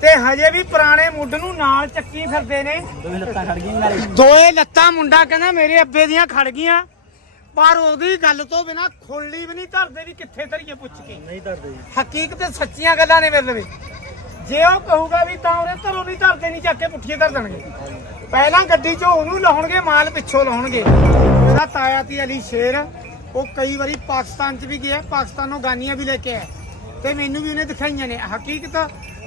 ਤੇ ਹਜੇ ਵੀ ਪੁਰਾਣੇ ਮੁੱਢ ਨੂੰ ਨਾਲ ਚੱਕੀ ਫਿਰਦੇ ਨੇ। ਦੋਵੇਂ ਲੱਤਾਂ ਖੜ ਗਈਆਂ ਨਾਲੇ। ਦੋਏ ਲੱਤਾਂ ਮੁੰਡਾ ਕਹਿੰਦਾ ਮੇਰੇ ਅੱਬੇ ਦੀਆਂ ਖੜ ਗਈਆਂ। ਪਰ ਉਹਦੀ ਗੱਲ ਤੋਂ ਬਿਨਾ ਖੁੱਲੀ ਵੀ ਨਹੀਂ ਧਰਦੇ ਵੀ ਕਿੱਥੇ ਧਰੀਏ ਪੁੱਛ ਕੇ। ਨਹੀਂ ਧਰਦੇ ਹਕੀਕਤ ਸੱਚੀਆਂ ਗੱਲਾਂ ਨੇ ਮੇਰੇ ਲਈ। ਜੇ ਉਹ ਕਹੂਗਾ ਵੀ ਤਾਂ ਉਹਨੇ ਧਰੋਂ ਨਹੀਂ ਧਰਦੇ ਨਹੀਂ ਚੱਕ ਕੇ ਪੁੱਠੀਏ ਧਰ ਦੇਣਗੇ। ਪਹਿਲਾਂ ਗੱਡੀ 'ਚੋਂ ਉਹਨੂੰ ਲਾਉਣਗੇ ਮਾਲ ਪਿੱਛੋਂ ਲਾਉਣਗੇ। ਉਹਦਾ ਤਾਇਆ ਤੀ ਅਲੀ ਸ਼ੇਰ ਉਹ ਕਈ ਵਾਰੀ ਪਾਕਿਸਤਾਨ 'ਚ ਵੀ ਗਿਆ ਪਾਕਿਸਤਾਨੋਂ ਗਾਨੀਆਂ ਵੀ ਲੈ ਕੇ ਆਇਆ। ਤੇ ਮੈਨੂੰ ਵੀ ਉਹਨੇ ਦਿਖਾਈਆਂ ਨੇ। ਹਕੀਕਤ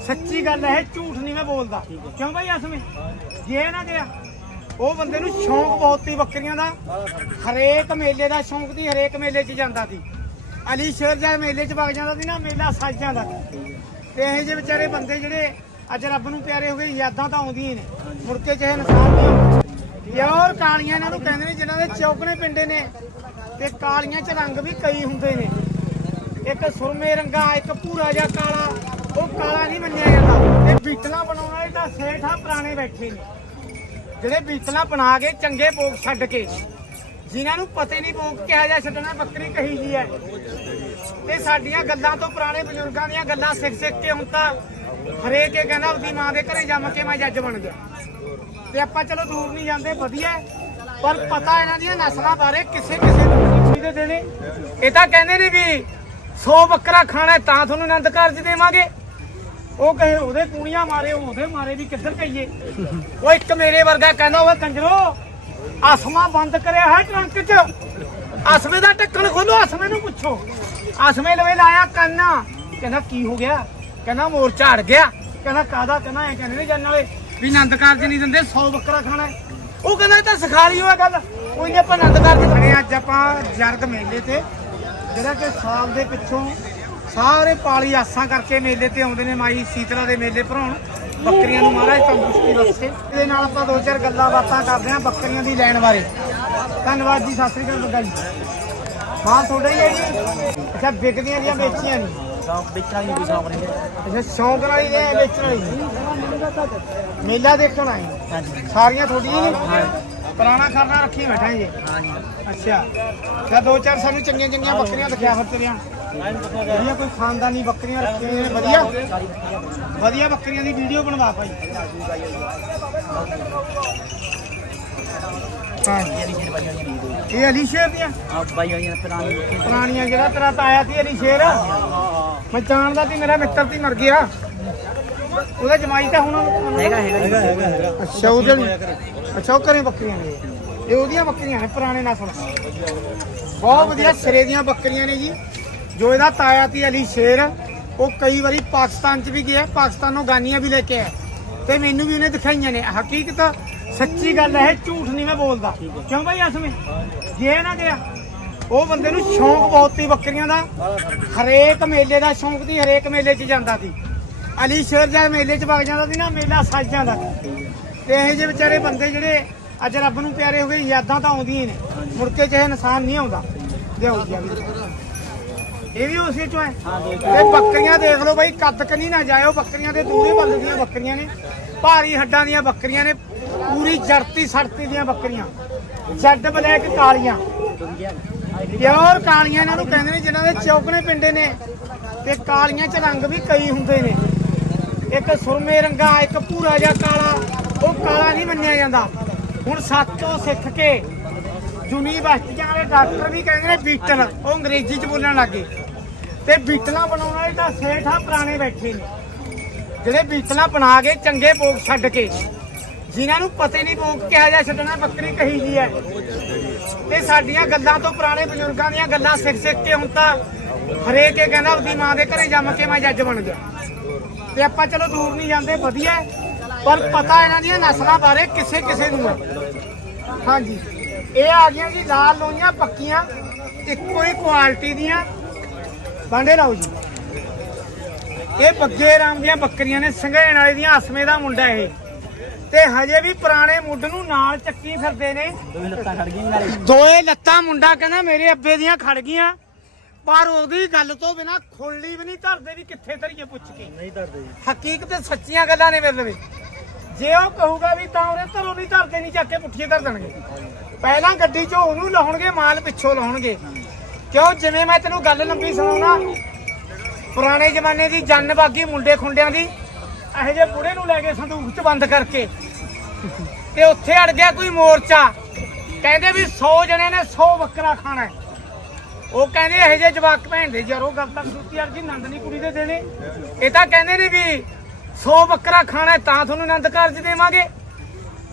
ਸੱਚੀ ਗੱਲ ਹੈ ਝੂਠ ਨਹੀਂ ਮੈਂ ਬੋਲਦਾ। ਕਿਉਂ ਭਾਈ ਅਸਮੇ ਜੇ। ਨਾ ਗਿਆ ਉਹ ਬੰਦੇ ਨੂੰ ਸ਼ੌਂਕ ਬਹੁਤ ਸੀ ਬੱਕਰੀਆਂ ਦਾ। ਹਰੇਕ ਮੇਲੇ ਦਾ ਸ਼ੌਂਕ ਸੀ ਹਰੇਕ ਮੇਲੇ 'ਚ ਜਾਂਦਾ ਸੀ। ਅਲੀ ਸ਼ੇਰ ਜਦ ਮੇਲੇ 'ਚ ਵਗ ਜਾਂਦਾ ਸੀ ਨਾ ਮੇਲਾ ਸੱਜ ਜਾਂਦਾ ਸੀ। ਤੇ ਇਹ ਜਿਹੇ ਵਿਚਾਰੇ ਬੰਦੇ ਜਿਹੜੇ ਅੱਜ ਰੱਬ ਨੂੰ ਪਿਆਰੇ ਹੋ ਗਏ ਯਾਦਾਂ ਤਾਂ ਆਉਂਦੀਆਂ ਨੇ। ਮੁੜ ਕੇ ਚਾਹੇ ਇਨਸਾਨ ਨਹੀਂ ਪਿਓਰ ਕਾਲੀਆਂ ਇਹਨਾਂ ਨੂੰ ਕਹਿੰਦੇ ਨੇ ਜਿਨ੍ਹਾਂ ਦੇ ਚੌਕਣੇ ਪਿੰਡੇ ਨੇ। ਤੇ ਕਾਲੀਆਂ 'ਚ ਰੰਗ ਵੀ ਕਈ ਹੁੰਦੇ ਨੇ। ਇੱਕ ਸੁਰਮੇ ਰੰਗਾ ਇੱਕ ਭੂਰਾ ਜਿਹਾ ਕਾਲਾ। ਉਹ ਕਾਲਾ ਨਹੀਂ ਮੰਨਿਆ ਜਾਂਦਾ। ਤੇ ਬੀਟਲਾਂ ਬਣਾਉਣ ਵਾਲੇ ਤਾਂ ਸੇਠਾ ਪੁਰਾਣੇ ਬੈਠੇ ਨੇ। ਜਿਹੜੇ ਬੀਤਲਾਂ ਬਣਾ ਕੇ ਚੰਗੇ ਭੋਗ ਛੱਡ ਕੇ, ਜਿਨ੍ਹਾਂ ਨੂੰ ਪਤਾ ਨਹੀਂ ਭੋਗ ਕਿਹਾ ਜਾ ਛੱਡਣਾ, ਬੱਕਰੀ ਕਹੀ ਜੀ ਹੈ। ਤੇ ਸਾਡੀਆਂ ਗੱਲਾਂ ਤੋਂ ਪੁਰਾਣੇ ਬਜ਼ੁਰਗਾਂ ਦੀਆਂ ਗੱਲਾਂ ਸਿੱਖ ਸਿੱਖ ਕੇ ਹੁਣ ਤਾਂ ਹਰੇਕ ਇਹ ਕਹਿੰਦਾ ਉਹਦੀ ਮਾਂ ਦੇ ਘਰੇ ਜੰਮ ਕੇ ਮੈਂ ਜੱਜ ਬਣ ਗਿਆ। ਤੇ ਆਪਾਂ ਚਲੋ ਦੂਰ ਨਹੀਂ ਜਾਂਦੇ, ਵਧੀਆ ਪਰ ਪਤਾ ਇਹਨਾਂ ਦੀਆਂ ਨਸਲਾਂ ਬਾਰੇ ਕਿਸੇ ਕਿਸੇ ਨੂੰ ਦੇ ਦੇਣੇ। ਇਹ ਤਾਂ ਕਹਿੰਦੇ ਨੇ ਵੀ 100 ਬੱਕਰਾ ਖਾਣਾ ਹੈ, ਤਾਂ ਤੁਹਾਨੂੰ ਆਨੰਦ ਕਾਰਜ ਦੇਵਾਂਗੇ। ਉਹ ਕਹੇ, ਉਹਦੇ ਕੂਣੀਆਂ ਮਾਰੇ, ਉਹਦੇ ਮਾਰੇ ਵੀ ਕਿੱਧਰ ਕਹੀਏ ਉਹ ਇੱਕ ਮੇਰੇ ਵਰਗਾ ਕਹਿੰਦਾ ਉਹ ਕੰਜਰੋ, ਆਸਮਾ ਬੰਦ ਕਰਿਆ ਹੈ ਟਰੰਕ 'ਚ। ਆਸਮੇ ਦਾ ਢੱਕਣ ਖੋਲੋ ਆਸਮੇ ਨੂੰ ਪੁੱਛੋ। ਆਸਮੇ ਲਵੇ ਲਾਇਆ ਕੰਨ। ਕਹਿੰਦਾ, ਕੀ ਹੋ ਗਿਆ? ਕਹਿੰਦਾ ਮੋਰਚਾ ਅੜ ਗਿਆ। ਕਹਿੰਦਾ ਕਾਦਾ ਕਹਿੰਦਾ, ਐ ਕਹਿੰਦੇ ਨੇ ਜਨ ਵਾਲੇ ਵੀ ਆਨੰਦ ਕਾਰਜ ਨਹੀਂ ਦਿੰਦੇ 100 ਬੱਕਰਾ ਖਾਣਾ ਹੈ। ਉਹ ਕਹਿੰਦਾ, ਇਹ ਤਾਂ ਸਿਖਾ ਲਈ ਹੋਇਆ ਗੱਲ। ਉਹ ਨਹੀਂ ਆਪਾਂ ਆਨੰਦ ਕਾਰਜ ਅੱਜ ਆਪਾਂ ਜਰਗ ਮੇਲੇ ਤੇ। ਜਿਹੜਾ ਕਿ ਸਾਲ ਦੇ ਪਿੱਛੋਂ ਸਾਰੇ ਪਾਲੀ ਆਸਾਂ ਕਰਕੇ ਮੇਲੇ ਤੇ ਆਉਂਦੇ ਨੇ ਮਾਈ ਸੀਤਲਾ ਦੇ ਮੇਲੇ ਭਰਾਉਣ। ਬੱਕਰੀਆਂ ਨੂੰ ਮਹਾਰਾਜ ਤੰਦਰੁਸਤੀ ਬਖਸ਼ੇ। ਇਹਦੇ ਨਾਲ ਆਪਾਂ ਦੋ ਚਾਰ ਗੱਲਾਂ ਬਾਤਾਂ ਕਰਦੇ ਹਾਂ ਬੱਕਰੀਆਂ ਦੀ ਲੈਣ ਬਾਰੇ। ਧੰਨਵਾਦ ਜੀ ਸਤਿ ਸ੍ਰੀ ਅਕਾਲ ਬੱਗਾ ਜੀ। ਮਾਂ ਤੁਹਾਡਾ ਹੀ ਹੈ ਜੀ? ਅੱਛਾ ਵਿਕਦੀਆਂ ਦੀਆਂ ਵੇਚੀਆਂ ਨਹੀਂ ਸ਼ੌਂਕ ਵੇਚਣਾ ਕੋਈ ਸ਼ੌਂਕ ਨਹੀਂ। ਅੱਛਾ ਸ਼ੌਂਕ ਨਾਲ ਹੀ ਇਹ ਵੇਚਣ ਵਾਲੀ ਮੇਲਾ ਦੇਖਣ ਆਏ ਹਾਂਜੀ। ਸਾਰੀਆਂ ਤੁਹਾਡੀਆਂ ਨੇ? ਪੁਰਾਣਾ ਖਰਨਾ ਰੱਖੀ ਬੈਠਾ ਜੀ। ਹਾਂਜੀ ਅੱਛਾ। ਤਾਂ ਦੋ ਚਾਰ ਸਾਨੂੰ ਚੰਗੀਆਂ ਚੰਗੀਆਂ ਬੱਕਰੀਆਂ ਦਿਖਿਆ ਫਿਰ ਤੇਰੀਆਂ। ਵਧੀਆ ਕੋਈ ਖਾਨਦਾਨੀ ਬੱਕਰੀਆਂ ਰੱਖੀਆਂ ਨੇ ਵਧੀਆ? ਵਧੀਆ ਬੱਕਰੀਆਂ ਦੀ ਵੀਡੀਓ ਬਣਵਾ ਭਾਈ। ਹਾਂ ਇਹ ਅਲੀ ਸ਼ੇਰ ਦੀਆਂ? ਆ ਬਾਈਆਂ ਦੀਆਂ ਪੁਰਾਣੀ ਪੁਰਾਣੀਆਂ ਜਿਹੜਾ ਤੇਰਾ ਤਾਇਆ ਸੀ ਅਲੀ ਸ਼ੇਰ। ਮੈਂ ਜਾਣਦਾ ਸੀ ਮੇਰਾ ਮਿੱਤਰ ਸੀ ਮਰ ਗਿਆ। ਉਹਦਾ ਜਮਾਈ ਤਾਂ ਹੁਣ ਹੈਗਾ ਹੈਗਾ ਹੈਗਾ ਹੈਗਾ ਅੱਛਾ ਉਹਦੇ ਲਈ। ਅੱਛਾ, ਉਹ ਘਰੇ ਬੱਕਰੀਆਂ ਨੇ ਇਹ। ਉਹਦੀਆਂ ਬੱਕਰੀਆਂ ਨੇ, ਪੁਰਾਣੇ ਨਸਲ ਬਹੁਤ ਵਧੀਆ ਸਿਰੇ ਦੀਆਂ ਬੱਕਰੀਆਂ ਨੇ ਜੀ। ਜੋ ਇਹਦਾ ਤਾਇਆ ਤੀ ਅਲੀ ਸ਼ੇਰ, ਉਹ ਕਈ ਵਾਰੀ ਪਾਕਿਸਤਾਨ 'ਚ ਵੀ ਗਿਆ, ਪਾਕਿਸਤਾਨੋਂ ਗਾਨੀਆਂ ਵੀ ਲੈ ਕੇ ਆਇਆ। ਤੇ ਮੈਨੂੰ ਵੀ ਉਹਨੇ ਦਿਖਾਈਆਂ ਨੇ। ਹਕੀਕਤ ਸੱਚੀ ਗੱਲ ਹੈ ਝੂਠ ਨਹੀਂ ਮੈਂ ਬੋਲਦਾ। ਕਿਉਂ ਭਾਈ ਅਸਮੇ ਗਿਆ ਨਾ ਗਿਆ, ਉਹ ਬੰਦੇ ਨੂੰ ਸ਼ੌਂਕ ਬਹੁਤ ਸੀ ਬੱਕਰੀਆਂ ਦਾ। ਹਰੇਕ ਮੇਲੇ ਦਾ ਸ਼ੌਂਕ ਸੀ, ਹਰੇਕ ਮੇਲੇ 'ਚ ਜਾਂਦਾ ਸੀ। ਅਲੀ ਸ਼ੇਰ ਜਦ ਮੇਲੇ 'ਚ ਵਗ ਜਾਂਦਾ ਸੀ ਨਾ, ਮੇਲਾ ਸੱਜ ਜਾਂਦਾ ਸੀ। ਤੇ ਇਹੋ ਜਿਹੇ ਵਿਚਾਰੇ ਬੰਦੇ ਜਿਹੜੇ ਅੱਜ ਰੱਬ ਨੂੰ ਪਿਆਰੇ ਹੋ ਗਏ, ਯਾਦਾਂ ਤਾਂ ਆਉਂਦੀਆਂ ਹੀ ਨੇ। ਮੁੜ ਕੇ ਚਾਹੇ ਇਨਸਾਨ ਨਹੀਂ ਆਉਂਦਾ। ਦਿਓ ਜੀ ਆ ਵੀ। ਇਹ ਵੀ ਉਸੇ ਚੋਂ ਹੈ। ਤੇ ਬੱਕਰੀਆਂ ਦੇਖ ਲਓ ਬਾਈ ਕੱਦ ਕਨੀ ਨਾ ਜਾਇਓ। ਬੱਕਰੀਆਂ ਦੇ ਦੂਰੇ ਬੱਲ ਦੀਆਂ ਬੱਕਰੀਆਂ ਨੇ। ਭਾਰੀ ਹੱਡਾਂ ਦੀਆਂ ਬੱਕਰੀਆਂ ਨੇ। ਪੂਰੀ ਜੜਤੀ ਸੜਤੀ ਦੀਆਂ ਬੱਕਰੀਆਂ। ਜੱਡ ਬਲੈਕ ਕਾਲੀਆਂ। ਪਿਓਰ ਕਾਲੀਆਂ ਇਹਨਾਂ ਨੂੰ ਕਹਿੰਦੇ ਨੇ, ਜਿਨ੍ਹਾਂ ਦੇ ਚੌਕਣੇ ਪਿੰਡੇ ਨੇ। ਤੇ ਕਾਲੀਆਂ ਚ ਰੰਗ ਵੀ ਕਈ ਹੁੰਦੇ ਨੇ। ਇੱਕ ਸੁਰਮੇ ਰੰਗਾ, ਇੱਕ ਭੂਰਾ ਜਿਹਾ ਕਾਲਾ। ਉਹ ਕਾਲਾ ਨਹੀਂ ਮੰਨਿਆ ਜਾਂਦਾ। ਹੁਣ ਸੱਚੋਂ ਸਿੱਖ ਕੇ ਯੂਨੀਵਰਸਿਟੀਆਂ ਵਾਲੇ ਡਾਕਟਰ ਵੀ ਕਹਿੰਦੇ ਨੇ ਬੀਟਲ। ਉਹ ਅੰਗਰੇਜ਼ੀ ਚ ਬੋਲਣ ਲੱਗੇ ਤੇ ਬੀਟਲਾਂ ਬਣਾਉਣ ਵਾਲੇ ਤਾਂ ਸੇਠਾ ਪੁਰਾਣੇ ਬੈਠੇ ਨੇ। ਜਿਹੜੇ ਬੀਟਲਾਂ ਬਣਾ ਕੇ ਚੰਗੇ ਭੋਗ ਛੱਡ ਕੇ, ਜਿਨ੍ਹਾਂ ਨੂੰ ਪਤਾ ਨਹੀਂ ਭੋਗ ਕਿਹਾ ਜਾ ਛੱਡਣਾ, ਬੱਕਰੀ ਕਹੀ ਜੀ ਹੈ। ਤੇ ਸਾਡੀਆਂ ਗੱਲਾਂ ਤੋਂ ਪੁਰਾਣੇ ਬਜ਼ੁਰਗਾਂ ਦੀਆਂ ਗੱਲਾਂ ਸਿੱਖ ਸਿੱਖ ਕੇ ਹੁਣ ਤਾਂ ਹਰੇਕ ਇਹ ਕਹਿੰਦਾ ਉਹਦੀ ਮਾਂ ਦੇ ਘਰੇ ਜੰਮ ਕੇ ਮੈਂ ਜੱਜ ਬਣ ਗਿਆ। ਤੇ ਆਪਾਂ ਚਲੋ ਦੂਰ ਨਹੀਂ ਜਾਂਦੇ, ਵਧੀਆ ਪਰ ਪਤਾ ਇਹਨਾਂ ਦੀਆਂ ਨਸਲਾਂ ਬਾਰੇ ਕਿਸੇ ਕਿਸੇ ਨੂੰ ਹੈ ਹਾਂਜੀ। ਇਹ ਆ ਗਈਆਂ ਜੀ ਲਾਲ ਲੋਈਆਂ ਪੱਕੀਆਂ ਇੱਕੋ ਹੀ ਕੁਆਲਿਟੀ ਦੀਆਂ। ਬਾਂਡੇ ਲਾਓ ਜੀ। ਇਹ ਬੱਗੇ ਰਾਮ ਦੀਆਂ ਬੱਕਰੀਆਂ ਨੇ ਸੰਘੇਣ ਵਾਲੇ ਦੀਆਂ ਅਸਮੇ ਦਾ ਮੁੰਡਾ ਇਹ। ਤੇ ਹਜੇ ਵੀ ਪੁਰਾਣੇ ਮੁੱਢ ਨੂੰ ਨਾਲ ਚੱਕੀ ਫਿਰਦੇ ਨੇ। ਦੋਵੇਂ ਲੱਤਾਂ ਖੜ ਗਈਆਂ ਨਾਲੇ ਦੋਏ ਲੱਤਾਂ ਮੁੰਡਾ ਕਹਿੰਦਾ ਮੇਰੇ ਅੱਬੇ ਦੀਆਂ ਖੜ ਗਈਆਂ। ਪਰ ਉਹਦੀ ਗੱਲ ਤੋਂ ਬਿਨਾ ਖੁੱਲੀ ਵੀ ਨਹੀਂ ਧਰਦੇ ਵੀ ਕਿੱਥੇ ਧਰੀਏ ਪੁੱਛ ਕੇ। ਨਹੀਂ ਧਰਦੇ ਹਕੀਕਤ ਸੱਚੀਆਂ ਗੱਲਾਂ ਨੇ ਮੇਰੇ ਲਈ। ਜੇ ਉਹ ਕਹੂਗਾ ਵੀ ਤਾਂ ਉਹਨੇ ਘਰੋਂ ਨਹੀਂ ਧਰਦੇ ਨਹੀਂ ਚੱਕ ਕੇ ਪੁੱਠੀਏ ਧਰ ਦੇਣਗੇ। ਪਹਿਲਾਂ ਗੱਡੀ 'ਚੋਂ ਉਹਨੂੰ ਲਾਉਣਗੇ, ਮਾਲ ਪਿੱਛੋਂ ਲਾਉਣਗੇ। ਕਿਉਂ? ਜਿਵੇਂ ਮੈਂ ਤੈਨੂੰ ਗੱਲ ਲੰਬੀ ਸੁਣਾਉਣਾ, ਪੁਰਾਣੇ ਜ਼ਮਾਨੇ ਦੀ ਜੰਨ ਬਾਗੀ ਮੁੰਡੇ ਖੁੰਡਿਆਂ ਦੀ, ਇਹੋ ਜਿਹੇ ਬੁੜੇ ਨੂੰ ਲੈ ਕੇ ਸੰਦੂਕ 'ਚ ਬੰਦ ਕਰਕੇ। ਤੇ ਉੱਥੇ ਅੜ ਗਿਆ ਕੋਈ ਮੋਰਚਾ। ਕਹਿੰਦੇ ਵੀ 100 ਜਣੇ ਨੇ 100 ਬੱਕਰਾ ਖਾਣਾ ਹੈ। ਉਹ ਕਹਿੰਦੇ ਇਹੋ ਜਿਹੇ ਜਵਾਕ ਭੈਣ ਦੇ ਯਾਰੋ ਗੱਲ ਤੱਕ ਸੁੱਤੀ ਅੜ ਜੀ ਕੁੜੀ ਦੇ ਦੇਣੇ। ਇਹ ਤਾਂ ਕਹਿੰਦੇ ਨੇ ਵੀ 100 ਬੱਕਰਾ ਖਾਣਾ ਹੈ, ਤਾਂ ਤੁਹਾਨੂੰ ਆਨੰਦ ਕਾਰਜ ਦੇਵਾਂਗੇ।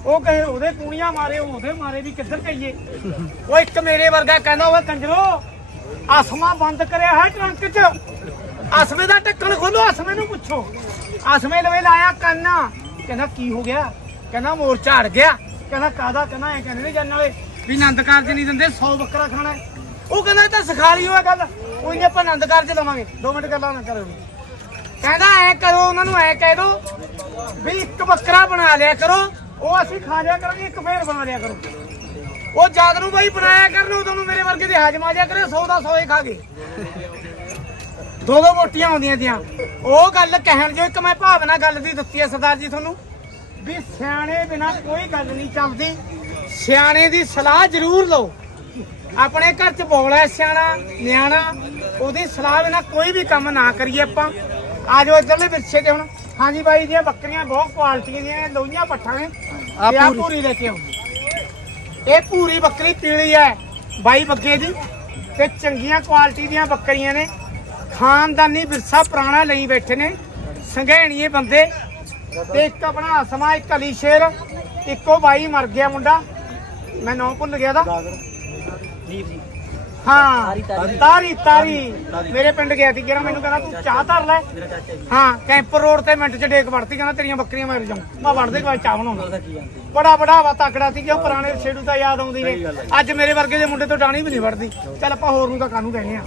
ਉਹ ਕਹੇ, ਉਹਦੇ ਕੂਣੀਆਂ ਮਾਰੇ, ਉਹਦੇ ਮਾਰੇ ਵੀ ਕਿੱਧਰ ਕਹੀਏ ਉਹ ਇੱਕ ਮੇਰੇ ਵਰਗਾ ਕਹਿੰਦਾ ਉਹ ਕੰਜਰੋ, ਆਸਮਾ ਬੰਦ ਕਰਿਆ ਹੈ ਟਰੰਕ 'ਚ। ਆਸਮੇ ਦਾ ਢੱਕਣ ਖੋਲੋ ਆਸਮੇ ਨੂੰ ਪੁੱਛੋ। ਆਸਮੇ ਲਵੇ ਲਾਇਆ ਕੰਨ। ਕਹਿੰਦਾ, ਕੀ ਹੋ ਗਿਆ? ਕਹਿੰਦਾ ਮੋਰਚਾ ਅੜ ਗਿਆ। ਕਹਿੰਦਾ ਕਾਦਾ ਕਹਿੰਦਾ, ਐ ਕਹਿੰਦੇ ਨੇ ਜਨ ਵਾਲੇ, ਵੀ ਆਨੰਦ ਕਾਰਜ ਨਹੀਂ ਦਿੰਦੇ 100 ਬੱਕਰਾ ਖਾਣਾ ਹੈ। ਉਹ ਕਹਿੰਦਾ, ਇਹ ਤਾਂ ਸਿਖਾ ਲਈ ਹੋਇਆ ਗੱਲ। ਉਹ ਨਹੀਂ ਆਪਾਂ ਆਨੰਦ ਕਾਰਜ ਲਵਾਂਗੇ। 2 ਮਿੰਟ ਗੱਲਾਂ ਨਾ ਕਰੋ। ਕਹਿੰਦਾ ਐ ਕਰੋ, ਉਹਨਾਂ ਨੂੰ ਐ ਕਹਿ ਦੋ ਵੀ ਇੱਕ ਬੱਕਰਾ ਬਣਾ ਲਿਆ ਕਰੋ, ਉਹ ਅਸੀਂ ਖਾ ਲਿਆ ਕਰਾਂਗੇ, ਇੱਕ ਫੇਰ ਬਣਾ ਲਿਆ ਕਰੋ। ਉਹ ਜਦ ਨੂੰ ਬਾਈ ਬਣਾਇਆ ਕਰਨ ਉਦੋਂ ਨੂੰ ਮੇਰੇ ਵਰਗੇ ਦੇ ਹਾਜ਼ਮ ਆ ਕਰੇ 100 ਦਾ 100 ਹੀ ਖਾ ਗਏ। ਦੋ ਦੋ ਮੋਟੀਆਂ ਆਉਂਦੀਆਂ ਤੀਆਂ। ਉਹ ਗੱਲ ਕਹਿਣ ਜੋ ਇੱਕ ਮੈਂ ਭਾਵਨਾ ਗੱਲ ਦੀ ਦਿੱਤੀ ਹੈ ਸਰਦਾਰ ਜੀ ਤੁਹਾਨੂੰ, ਵੀ ਸਿਆਣੇ ਬਿਨਾ ਕੋਈ ਗੱਲ ਨਹੀਂ ਚੱਲਦੀ। ਸਿਆਣੇ ਦੀ ਸਲਾਹ ਜ਼ਰੂਰ ਲਓ। ਆਪਣੇ ਘਰ ਚ ਬੋਲਾ ਸਿਆਣਾ, ਨਿਆਣਾ, ਉਹਦੀ ਸਲਾਹ ਬਿਨਾ ਕੋਈ ਵੀ ਕੰਮ ਨਾ ਕਰੀਏ ਆਪਾਂ। ਆ ਜਾਓ ਇੱਧਰਲੇ ਵਿਰਸੇ ਤੇ ਹੁਣ। ਹਾਂਜੀ ਬਾਈ ਦੀਆਂ ਬੱਕਰੀਆਂ ਬਹੁਤ ਕੁਆਲਿਟੀ ਦੀਆਂ ਨੇ ਲੋਹੀਆਂ ਪੱਠਾਂ ਨੇ। ਤੇ ਆਹ ਪੂਰੀ। ਪੂਰੀ ਲੈ ਕੇ ਆਓ। ਇਹ ਪੂਰੀ ਬੱਕਰੀ ਪੀਲੀ ਹੈ ਬਾਈ ਬੱਗੇ ਦੀ। ਤੇ ਚੰਗੀਆਂ ਕੁਆਲਿਟੀ ਦੀਆਂ ਬੱਕਰੀਆਂ ਨੇ। ਖਾਨਦਾਨੀ ਵਿਰਸਾ ਪੁਰਾਣਾ ਲਈ ਬੈਠੇ ਨੇ। ਸੰਘੇਣੀਏ ਬੰਦੇ। ਤੇ ਇੱਕ ਆਪਣਾ ਅਸਮਾ ਇੱਕ ਅਲੀ ਸ਼ੇਰ। ਇੱਕੋ ਬਾਈ ਮਰ ਗਿਆ ਮੁੰਡਾ। ਮੈਂ ਨਾਂ ਭੁੱਲ ਗਿਆ ਦਾ ਦੀਪ ਜੀ। ਹਾਂ ਤਾਰੀ, ਤਾਰੀ। ਮੇਰੇ ਪਿੰਡ ਗਿਆ ਸੀ ਕਿਹੜਾ ਮੈਨੂੰ ਕਹਿੰਦਾ ਤੂੰ ਚਾਹ ਧਰ ਲੈ। ਹਾਂ ਕੈਂਪਰ ਰੋਡ ਤੇ ਮਿੰਟ ਚ ਡੇਕ ਵੜਤੀ ਕਹਿੰਦਾ ਤੇਰੀਆਂ ਬੱਕਰੀਆਂ ਮਾਰ ਜਾਉਂ ਮੈਂ ਵੜਦੇ ਕੋਈ ਚਾਹ ਕੀ ਜਾਂਦੇ ਬੜਾ ਬੜਾਵਾ ਤਕੜਾ ਸੀ ਕਿ ਉਹ ਪੁਰਾਣੇ ਛੇੜੂ ਤਾਂ ਯਾਦ ਆਉਂਦੀ ਨੇ। ਅੱਜ ਮੇਰੇ ਵਰਗੇ ਦੇ ਮੁੰਡੇ ਤੋਂ ਡਾਣੀ ਵੀ ਨਹੀਂ ਵੜਦੀ। ਚੱਲ ਆਪਾਂ ਹੋਰ ਨੂੰ ਤਾਂ ਕਾਹਨੂੰ ਕਹਿੰਦੇ ਆ।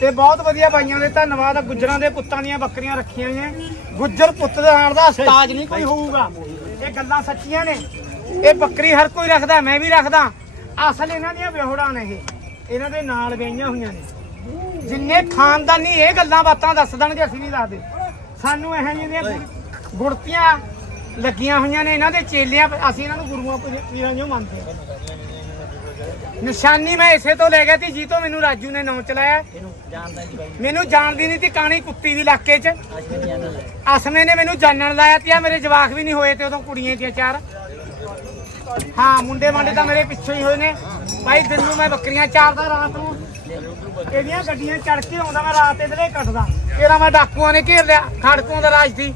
ਤੇ ਬਹੁਤ ਵਧੀਆ ਬਾਈਆਂ ਦੇ ਧੰਨਵਾਦ ਗੁੱਜਰਾਂ ਦੇ ਪੁੱਤਾਂ ਦੀਆਂ ਬੱਕਰੀਆਂ ਰੱਖੀਆਂ ਨੇ ਗੁੱਜਰ ਪੁੱਤ ਦੇ ਆਣ ਦਾ ਸਤਾਜ ਨਹੀਂ ਕੋਈ ਹੋਊਗਾ। ਇਹ ਗੱਲਾਂ ਸੱਚੀਆਂ ਨੇ। ਇਹ ਬੱਕਰੀ ਹਰ ਕੋਈ ਰੱਖਦਾ ਮੈਂ ਵੀ ਰੱਖਦਾ। ਅਸਲ ਇਹਨਾਂ ਦੀਆਂ ਵਿਹੋੜਾਂ ਨੇ ਇਹ। ਇਹਨਾਂ ਦੇ ਨਾਲ ਗਈਆਂ ਹੋਈਆਂ ਨੇ। ਜਿੰਨੇ ਖਾਨਦਾਨੀ ਇਹ ਗੱਲਾਂ ਬਾਤਾਂ ਦੱਸ ਦੇਣਗੇ ਅਸੀਂ ਵੀ ਦੱਸਦੇ। ਸਾਨੂੰ ਇਹੋ ਜਿਹੀਆਂ ਗੁੜਤੀਆਂ ਲੱਗੀਆਂ ਹੋਈਆਂ ਨੇ, ਇਹਨਾਂ ਦੇ ਚੇਲਿਆਂ ਅਸੀਂ ਇਹਨਾਂ ਨੂੰ ਗੁਰੂਆਂ ਪੀਰਾਂ ਜੋ ਮੰਨਦੇ। ਹਾਂ ਨਿਸ਼ਾਨੀ ਮੈਂ ਇਸੇ ਤੋਂ ਲੈ ਗਿਆ ਸੀ ਜੀ ਤੋਂ ਮੈਨੂੰ ਰਾਜੂ ਨੇ ਨਾਮ ਚਲਾਇਆ। ਇਹਨੂੰ ਜਾਣਦਾ ਨਹੀਂ ਬਾਈ। ਮੈਨੂੰ ਜਾਣਦੀ ਨਹੀਂ ਸੀ ਕਾਣੀ ਕੁੱਤੀ ਦੀ ਇਲਾਕੇ 'ਚ। ਜਾਣਦਾ ਅਸਮੇ ਨੇ ਮੈਨੂੰ ਜਾਣਨ ਲਾਇਆ ਤੇ ਆ ਮੇਰੇ ਜਵਾਕ ਵੀ ਨਹੀਂ ਹੋਏ ਤੇ ਉਦੋਂ ਕੁੜੀਆਂ ਦੀਆਂ ਚਾਰ। ਹਾਂ ਮੁੰਡੇ ਮਾਂਡੇ ਤਾਂ ਮੇਰੇ ਪਿੱਛੇ ਹੀ ਹੋਏ ਨੇ। ਭਾਈ ਦਿਨ ਨੂੰ ਮੈਂ ਬੱਕਰੀਆਂ ਚਾਰਦਾ ਰਾਤ ਨੂੰ। ਇਹਦੀਆਂ ਗੱਡੀਆਂ ਚੜ ਕੇ ਆਉਂਦਾ ਮੈਂ ਰਾਤ ਇਧਰੇ ਕੱਟਦਾ ਤੇਰਾ ਮੈਂ ਡਾਕੂਆਂ ਨੇ ਘੇਰ ਲਿਆ ਖੜਕੂਆਂ ਦਾ ਰਾਜ ਸੀ।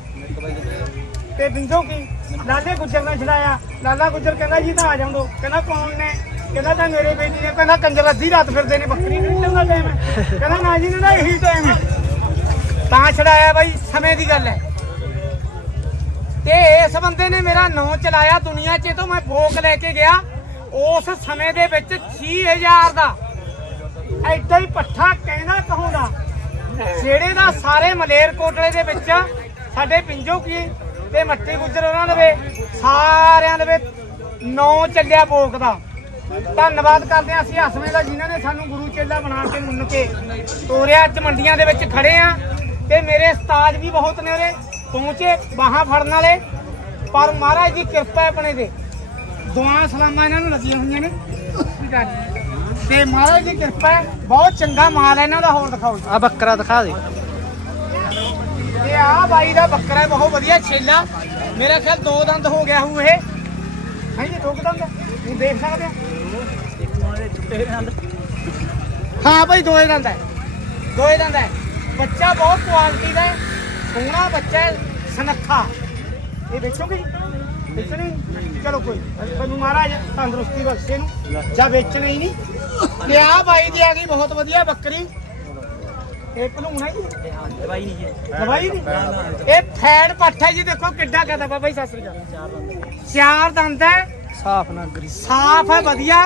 ਤੇ ਬਿੰਦੋ ਕੀ? ਲਾਲੇ ਗੁੱਜਰ ਨੇ ਛਡਾਇਆ। ਲਾਲਾ ਗੁੱਜਰ ਕਹਿੰਦਾ ਜੀ ਤਾਂ ਆ ਜਾਉਂਦੋ ਕਹਿੰਦਾ ਕੌਣ ਨੇ? ਕਹਿੰਦਾ ਤਾਂ ਮੇਰੇ ਬੇਟੀ ਨੇ, ਕਹਿੰਦਾ ਕੰਜਰ ਅੱਧੀ ਰਾਤ ਫਿਰਦੇ ਨੇ, ਬੱਕਰੀ ਨਹੀਂ ਚੱਲਦਾ ਟਾਈਮ ਕਹਿੰਦਾ ਨਾ ਜੀ ਨਾ ਇਹੀ ਟਾਈਮ ਹੈ। ਤਾਂ ਛਡਾਇਆ ਬਾਈ, ਸਮੇਂ ਦੀ ਗੱਲ ਹੈ। ਤੇ ਇਸ ਬੰਦੇ ਨੇ ਮੇਰਾ ਨਾਂ ਚਲਾਇਆ ਦੁਨੀਆ 'ਚ ਤੋਂ ਮੈਂ ਭੋਗ ਲੈ ਕੇ ਗਿਆ। ਉਸ ਸਮੇਂ ਦੇ ਵਿੱਚ 6000 ਦਾ। ਐਡਾ ਹੀ ਪੱਠਾ ਕਹਿੰਦਾ ਕਹੂੰਦਾ ਛੇੜੇ ਦਾ ਸਾਰੇ ਮਲੇਰ ਕੋਟਲੇ ਦੇ ਵਿੱਚ ਸਾਡੇ ਪਿੰਜੋ ਕੀ ਤੇ ਮੱਟੀ ਗੁੱਜਰ ਉਹਨਾਂ ਦੇ ਸਾਰਿਆਂ ਦੇ ਨੌ ਚੱਲਿਆ ਬੋਕ ਦਾ। ਧੰਨਵਾਦ ਕਰਦੇ ਹਾਂ ਅਸੀਂ ਹਸਵੇਂ ਦਾ ਜਿਨ੍ਹਾਂ ਨੇ ਸਾਨੂੰ ਗੁਰੂ ਚੇਲਾ ਬਣਾ ਕੇ ਮੁੰਨ ਕੇ ਤੋਰਿਆ। ਅੱਜ ਮੰਡੀਆਂ ਦੇ ਵਿੱਚ ਖੜੇ ਆ ਤੇ ਮੇਰੇ ਉਸਤਾਦ ਵੀ ਬਹੁਤ ਨੇ ਉਰੇ ਪਹੁੰਚੇ ਬਾਹਾਂ ਫੜਨ ਵਾਲੇ। ਪਰ ਮਹਾਰਾਜ ਦੀ ਕਿਰਪਾ ਆਪਣੇ ਤੇ। ਦੁਆ ਸਲਾਮਾਂ ਇਹਨਾਂ ਨੂੰ ਲੱਗੀਆਂ ਹੋਈਆਂ ਨੇ। ਤੇ ਮਹਾਰਾਜ ਦੀ ਕਿਰਪਾ ਹੈ। ਬਹੁਤ ਚੰਗਾ ਮਾਲ ਹੈ ਇਹਨਾਂ ਦਾ ਹੋਰ ਦਿਖਾਓ। ਆ ਬੱਕਰਾ ਦਿਖਾ ਦੇ। ਤੇ ਆ ਬਾਈ ਦਾ ਬੱਕਰਾ ਹੈ ਬਹੁਤ ਵਧੀਆ ਛੇਲਾ। ਮੇਰਾ ਖਿਆਲ ਦੋ ਦੰਦ ਹੋ ਗਿਆ ਹੂ ਇਹ। ਹਾਂਜੀ ਦੋ ਦੰਦ? ਤੁਸੀਂ ਦੇਖ ਸਕਦੇ ਹੋ ਇੱਕ ਹਾਂ ਭਾਈ, ਦੋਏ ਦੰਦ ਹੈ। ਦੋਏ ਦੰਦ ਹੈ। ਬੱਚਾ ਬਹੁਤ ਕੁਆਲਿਟੀ ਦਾ ਹੈ। ਸੋਹਣਾ ਬੱਚਾ ਹੈ। ਸਨੱਖਾ। ਇਹ ਵੇਚੋਗੇ ਵੇਚਣੇ? ਚਲੋ ਕੋਈ ਤੁਹਾਨੂੰ ਮਹਾਰਾਜ ਤੰਦਰੁਸਤੀ ਬਖਸ਼ੇ ਨੂੰ ਜਾਂ ਵੇਚਣੇ ਹੀ ਨਹੀਂ। ਤੇ ਆ ਬਾਈ ਦੀ ਆ ਗਈ ਬਹੁਤ ਵਧੀਆ ਬੱਕਰੀ। ਇਹ ਭਲੂਣਾ ਜੀ। ਦਵਾਈ ਨਹੀਂ। ਹੈ ਦਵਾਈ ਨਹੀਂ ਇਹ ਫੈੜ ਪੱਠ ਹੈ ਜੀ। ਦੇਖੋ ਕਿੱਡਾ ਕਹਦਾ ਬਾਬਾ ਜੀ, ਸਤਿ ਸ੍ਰੀ ਅਕਾਲ। ਚਾਰ ਦੰਦ ਹੈ। ਸਾਫ਼ ਨਾਗਰੀ। ਸਾਫ਼ ਹੈ ਵਧੀਆ।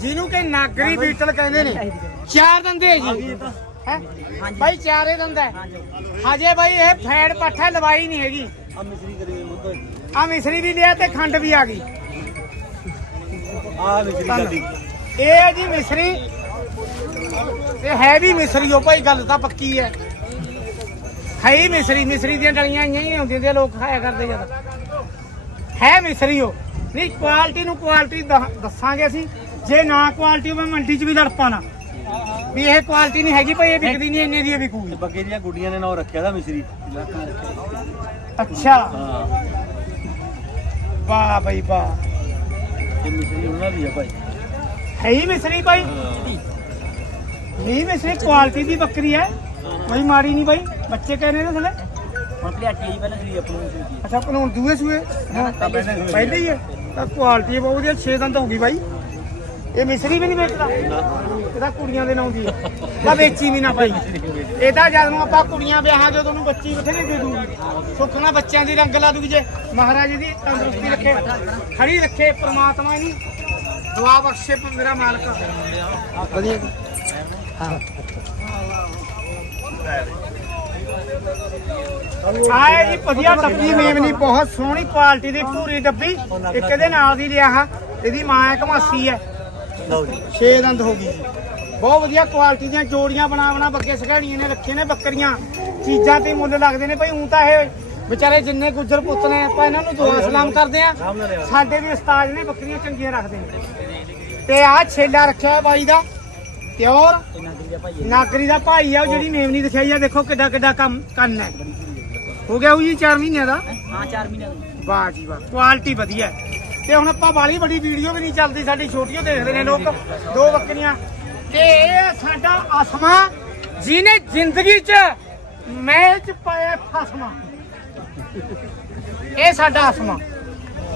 ਜਿਹਨੂੰ ਕਿ ਨਾਗਰੀ ਬੀਟਲ ਕਹਿੰਦੇ ਨੇ। ਚਾਰ ਦੰਦੇ ਹੈ ਜੀ। ਹੈ? ਭਾਈ ਚਾਰੇ ਦੰਦ ਹਜੇ। ਭਾਈ ਇਹ ਫੈੜ ਪੱਠ ਲਵਾਈ ਨਹੀਂ ਹੈਗੀ। ਆ ਮਿਸਰੀ ਕਰੀ ਮੁੱਦਾ ਆ ਮਿਸਰੀ ਵੀ ਲਿਆ ਤੇ ਖੰਡ ਵੀ ਆ ਗਈ। ਆ ਮਿਸਰੀ ਧੰਨ। ਇਹ ਹੈ ਜੀ ਮਿਸਰੀ। ਇਹ ਹੈ ਵੀ ਮਿਸਰੀ ਉਹ ਭਾਈ ਗੱਲ ਤਾਂ ਪੱਕੀ ਹੈ। ਹੈ ਹੀ ਮਿਸਰੀ। ਮਿਸਰੀ ਦੀਆਂ ਡਲੀਆਂ ਆਈਆਂ ਹੀ ਹੁੰਦੀਆਂ ਤੇ ਲੋਕ ਖਾਇਆ ਕਰਦੇ ਜਦ ਹੈ ਮਿਸਰੀ ਉਹ। ਨਹੀਂ ਕੁਆਲਿਟੀ ਨੂੰ ਕੁਆਲਿਟੀ ਦੱਸਾਂਗੇ ਅਸੀਂ। ਜੇ ਨਾ ਕੁਆਲਿਟੀ ਹੋਵੇ ਮੰਡੀ 'ਚ ਵੀ ਲੜ ਪਾਣਾ ਵੀ ਇਹ ਕੁਆਲਿਟੀ ਨਹੀਂ ਹੈਗੀ ਭਾਈ ਇਹ ਵਿਕਦੀ ਨਹੀਂ ਇੰਨੇ ਦੀ ਇਹ ਵਿਕੂਗੀ। ਬੱਗੇ ਦੀਆਂ ਗੁੱਡੀਆਂ ਨੇ ਨਾਂ ਰੱਖਿਆ ਦਾ ਮਿਸਰੀ। ਅੱਛਾ। ਹਾਂ। ਵਾਹ ਬਈ ਵਾਹ। ਇਹ ਮਿਸਰੀ ਉਹਨਾਂ ਦੀ ਆ ਭਾਈ। ਹੈ ਹੀ ਮਿਸਰੀ ਭਾਈ। ਨਹੀਂ ਮਿਸਰੀ ਕੁਆਲਿਟੀ ਦੀ ਬੱਕਰੀ ਹੈ। ਕੋਈ ਮਾੜੀ ਨਹੀਂ ਭਾਈ ਬੱਚੇ ਕਹਿੰਦੇ ਨੇ ਥਲੇ ਹੁਣ ਪਲਿਆਟੀ ਆਈ ਪਹਿਲਾਂ ਸੀ ਆਪਣੀ। ਸੀ ਅੱਛਾ ਕਾਨੂੰਨ ਦੂਏ ਸੂਏ। ਹਾਂ ਪਹਿਲੇ ਹੀ ਹੈ। ਤਾਂ ਕੁਆਲਿਟੀ ਬਹੁਤ ਵਧੀਆ 6 ਦੰਦ ਹੋ ਗਈ ਬਾਈ। ਇਹ ਮਿਸਰੀ ਵੀ ਨਹੀਂ ਵੇਚਦਾ। ਇਹਦਾ ਕੁੜੀਆਂ ਦੇ ਨਾਂ ਦੀ ਹੈ ਵੇਚੀ ਵੀ ਨਾ ਭਾਈ। ਇਹ ਜਦ ਨੂੰ ਆਪਾਂ ਕੁੜੀਆਂ ਵਿਆਹਾਂ ਉਦੋਂ ਨੂੰ ਬੱਚੀ ਬਥੇਰੀ ਦੇ ਦੂਗੀ। ਸੁੱਖ ਨਾਲ ਬੱਚਿਆਂ ਦੀ ਰੰਗ ਲਾ ਦੂਗੀ ਜੇ। ਮਹਾਰਾਜ ਦੀ ਤੰਦਰੁਸਤੀ ਰੱਖੇ, ਖੜੀ ਰੱਖੇ, ਪ੍ਰਮਾਤਮਾ ਇਹਨੂੰ ਦੁਆ ਬਖਸ਼ੇ ਮੇਰਾ ਮਾਲਕ। ਵਧੀਆ। ਆਏ ਜੀ ਵਧੀਆ ਡੱਬੀ ਮੇਵਨੀ ਬਹੁਤ ਸੋਹਣੀ ਕੁਆਲਿਟੀ ਦੀ ਪੂਰੀ ਡੱਬੀ। ਇੱਕ ਇਹਦੇ ਨਾਲ ਦੀ ਲਿਆ ਆ ਇਹਦੀ ਮਾਂ ਹੈ ਕਮਾਸੀ ਹੈ। ਲਓ ਜੀ। 6 ਦੰਦ ਹੋ ਗਈ ਜੀ। ਬਹੁਤ ਵਧੀਆ ਕੁਆਲਿਟੀ ਦੀਆਂ ਜੋੜੀਆਂ ਬਣਾ ਬਣਾ ਬੱਗੇ ਸਖਾੜੀਆਂ ਨੇ ਰੱਖੇ ਨੇ ਬੱਕਰੀਆਂ। ਚੀਜ਼ਾਂ ਤੇ ਮੁੱਲ ਲੱਗਦੇ ਨੇ ਭਾਈ ਉਂ ਤਾਂ ਇਹ ਵਿਚਾਰੇ ਜਿੰਨੇ ਗੁੱਜਰ ਪੁੱਤ ਨੇ ਆਪਾਂ ਇਹਨਾਂ ਨੂੰ ਦੁਆ ਸਲਾਮ ਕਰਦੇ ਆ ਸਾਡੇ ਵੀ ਉਸਤਾਦ ਨੇ ਬੱਕਰੀਆਂ ਚੰਗੀਆਂ ਰੱਖਦੇ ਨੇ। ਤੇ ਆਹ ਛੇਲਾ ਰੱਖਿਆ ਬਾਈ ਦਾ ਪਿਓਰ। ਨਾਗਰੀ ਦਾ ਭਾਈ ਆ ਉਹ ਜਿਹੜੀ ਮੇਵਨੀ ਦਿਖਾਈ ਆ ਦੇਖੋ ਕਿੱਡਾ ਕਿੱਡਾ ਕੰਮ ਕੰਨ ਹੈ। ਹੋ ਗਿਆ ਜੀ 4 ਮਹੀਨਿਆਂ ਦਾ? ਹਾਂ 4 ਮਹੀਨੇ ਦੀ। ਵਾਹ ਜੀ ਵਾਹ ਕੁਆਲਿਟੀ ਵਧੀਆ ਹੈ। ਤੇ ਹੁਣ ਆਪਾਂ ਬਾਲੀ ਬੜੀ ਵੀਡੀਓ ਵੀ ਨਹੀਂ ਚੱਲਦੀ ਸਾਡੀ ਛੋਟੀਆਂ ਦੇਖਦੇ ਨੇ ਲੋਕ ਦੋ ਬੱਕਰੀਆਂ। ਤੇ ਇਹ ਸਾਡਾ ਅਸਮਾ ਜਿਹਨੇ ਜ਼ਿੰਦਗੀ 'ਚ ਮੈਚ ਪਾਇਆ ਫਸਮਾ ਇਹ ਸਾਡਾ ਅਸਮਾ।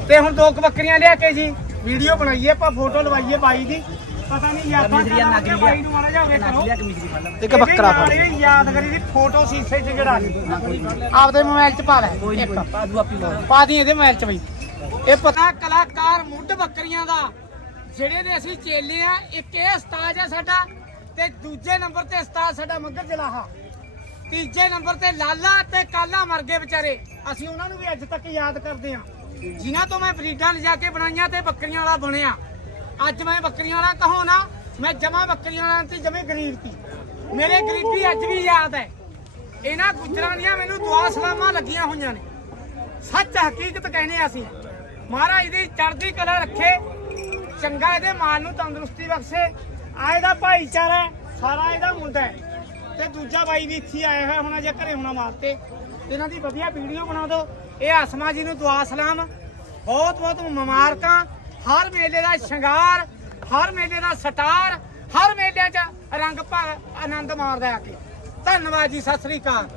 ਤੇ ਹੁਣ ਦੋ ਕੁ ਬੱਕਰੀਆਂ ਲਿਆ ਕੇ ਜੀ ਵੀਡੀਓ ਬਣਾਈਏ ਆਪਾਂ ਫੋਟੋ ਲਵਾਈਏ ਬਾਈ ਦੀ। ਪਤਾ ਨਹੀਂ ਯਾਦਾਂ ਮਿਸਰੀ ਆ ਨਾਗਰੀ ਬਾਈ ਨੂੰ ਮਾੜਾ ਜਿਹਾ ਹੋਵੇ ਕਰੋ ਨਾਗਰੀ ਆ ਮਿਸਰੀ ਫੜ ਲਾ ਇੱਕ ਬੱਕਰਾ ਫੜ। ਯਾਦਗਾਰੀ ਦੀ ਫੋਟੋ ਸੀਸੇ 'ਚ ਜੜਾ ਲਈ ਆਪਦੇ ਮੋਬਾਈਲ 'ਚ ਪਾ ਲੈ ਕੋਈ ਇੱਕ। ਨਹੀਂ ਪਾ ਦੂ ਆਪੀ ਲਾ ਪਾ ਦੀ ਇਹਦੇ ਮੋਬਾਈਲ 'ਚ ਬਈ। ਇਹ ਪਤਾ ਕਲਾਕਾਰ ਮੁੱਢ ਬੱਕਰੀਆਂ ਦਾ ਜਿਹੜੇ ਦੇ ਅਸੀਂ ਚੇਲੇ ਆ ਇੱਕ ਇਹ ਉਸਤਾਦ ਆ ਸਾਡਾ ਤੇ ਦੂਜੇ ਨੰਬਰ ਤੇ ਉਸਤਾਦ ਸਾਡਾ ਮੱਗਰ ਜਲਾਹਾ। ਤੀਜੇ ਨੰਬਰ ਤੇ ਲਾਲਾ ਤੇ ਕਾਲਾ ਮਰ ਗਏ ਵਿਚਾਰੇ। ਅਸੀਂ ਉਹਨਾਂ ਨੂੰ ਵੀ ਅੱਜ ਤੱਕ ਯਾਦ ਕਰਦੇ ਆ ਜਿਨ੍ਹਾਂ ਤੋਂ ਮੈਂ ਬਰੀਡਾਂ ਲਿਜਾ ਕੇ ਬਣਾਈਆਂ ਤੇ ਬੱਕਰੀਆਂ ਵਾਲਾ ਬਣਿਆ। ਅੱਜ ਮੈਂ ਬੱਕਰੀਆਂ ਵਾਲਾ ਕਹੋ ਨਾ, ਮੈਂ ਜਮਾ ਬੱਕਰੀਆਂ ਵਾਲਾ ਤੇ ਜਮੇ ਗਰੀਬ ਸੀ ਮੇਰੇ ਗਰੀਬੀ ਅੱਜ ਵੀ ਯਾਦ ਹੈ। ਇਹਨਾਂ ਗੁਜਰਾਂ ਦੀਆਂ ਮੈਨੂੰ ਦੁਆ ਸਲਾਮਾਂ ਲੱਗੀਆਂ ਹੋਈਆਂ ਨੇ। ਸੱਚ ਹਕੀਕਤ ਕਹਿੰਦੇ ਅਸੀਂ। ਮਹਾਰਾਜ ਦੀ ਚੜ੍ਹਦੀ ਕਲਾ ਰੱਖੇ। ਚੰਗਾ ਇਹਦੇ ਮਾਨ ਨੂੰ ਤੰਦਰੁਸਤੀ ਬਖਸ਼ੇ। ਆ ਇਹਦਾ ਭਾਈਚਾਰਾ ਸਾਰਾ ਇਹਦਾ ਮੁੰਡਾ ਤੇ ਦੂਜਾ ਬਾਈ ਵੀ ਇੱਥੇ ਆਇਆ ਹੋਇਆ ਹੋਣਾ, ਜੇ ਘਰੇ ਹੋਣਾ ਵਾਸਤੇ। ਤੇ ਇਹਨਾਂ ਦੀ ਵਧੀਆ ਵੀਡੀਓ ਬਣਾ ਦਿਓ। ਇਹ ਆਸਮਾ ਜੀ ਨੂੰ ਦੁਆ ਸਲਾਮ। ਬਹੁਤ ਬਹੁਤ ਮੁਬਾਰਕਾਂ। ਹਰ ਮੇਲੇ ਦਾ ਸ਼ਿੰਗਾਰ, ਹਰ ਮੇਲੇ ਦਾ ਸਟਾਰ, ਹਰ ਮੇਲੇ 'ਚ ਰੰਗ ਭਰ ਆਨੰਦ ਮਾਰਦਾ ਆ ਕੇ। ਧੰਨਵਾਦ ਜੀ, ਸਤਿ ਸ੍ਰੀ ਅਕਾਲ।